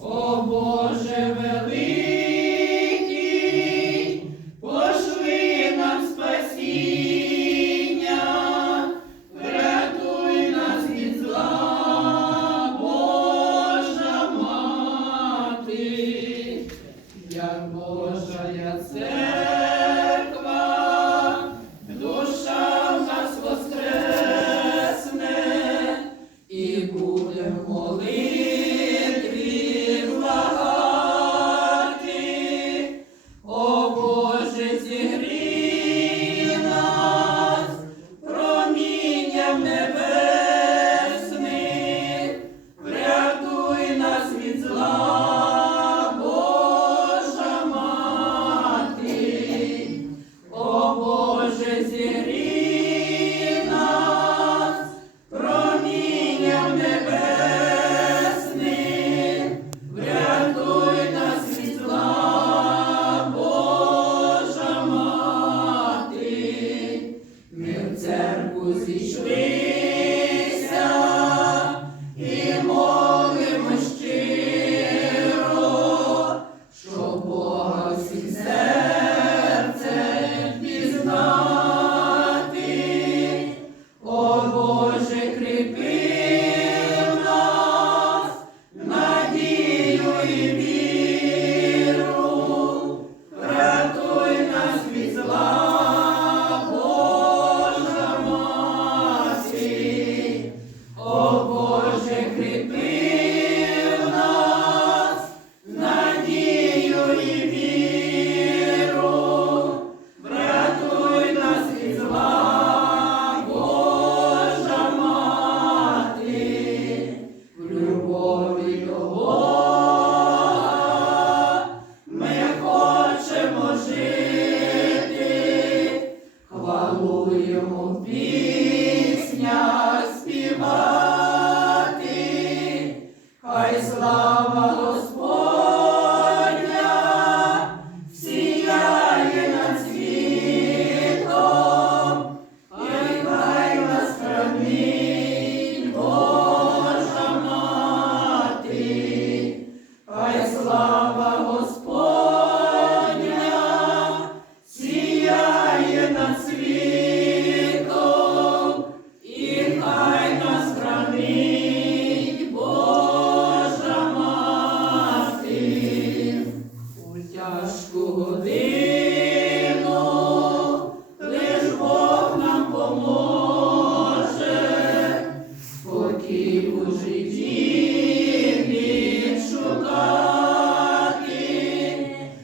О Боже великий, пошли нам спасіння, врятуй нас від зла, Божа мати, як Божа церква, душа в нас воскресне і буде. os Oh, boy.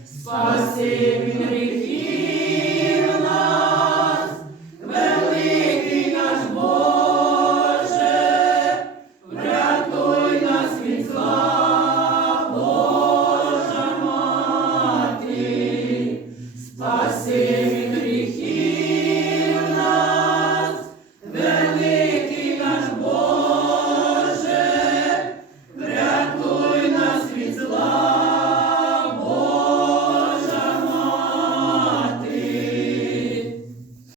Спаси він